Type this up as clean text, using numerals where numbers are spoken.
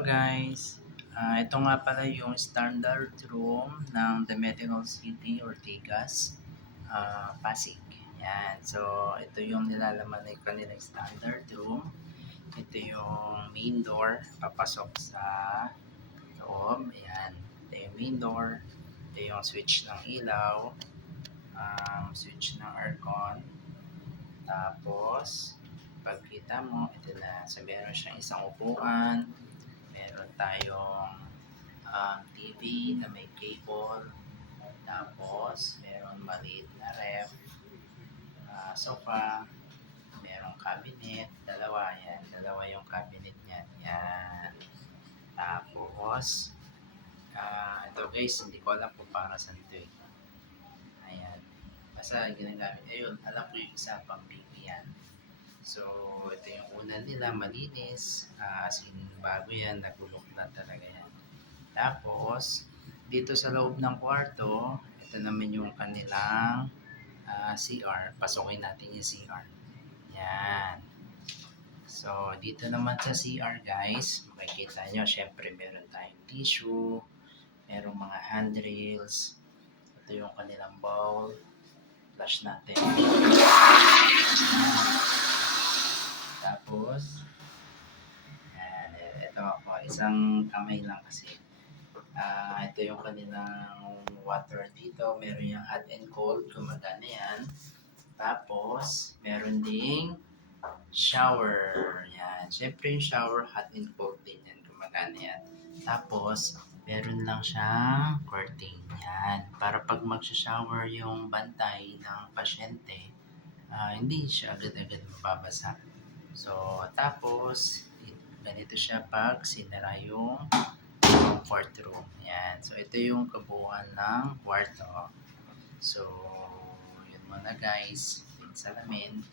Hello guys! Ito nga pala yung standard room ng The Medical City Ortigas, Pasig. Yan. So, ito yung nilalaman ng kanilang standard room. Ito yung main door, papasok sa loob. Ayan. Ito yung main door. Ito yung switch ng ilaw, switch ng aircon. Tapos, pagkita mo, ito na. So, meron siyang isang upuan. Meron tayong TV na may cable. Tapos, meron maliit na ref, sofa, merong cabinet, dalawa yan. Dalawa yung cabinet niyan. Yan. Tapos, ito guys, hindi ko alam kung para saan ito eh. Ayan. Basta ginagamit. Ayun, alam ko yung isa pang baby yan. So, ito yung unan nila, malinis. As in, bago yan, nagulok na talaga yan. Tapos, dito sa loob ng kwarto, ito naman yung kanilang CR. Pasokin natin yung CR. Yan. So, dito naman sa CR guys, makikita nyo, syempre meron tayong tissue, merong mga handrails. Ito yung kanilang bowl. Flush natin. Tapos, ito ako, isang kamay lang kasi. Ito yung kanilang water dito. Meron yung hot and cold, gumagana yan. Tapos, meron ding shower. Yan. Siyempre yung shower, hot and cold din yan, gumagana yan. Tapos, meron lang siyang curtain. Yan. Para pag mag-shower yung bantay ng pasyente, hindi siya agad-agad mababasa. So, tapos, ganito siya pag sinara yung comfort room. Yan. So, ito yung kabuuan ng kwarto. So, yun muna guys. Yung salamin.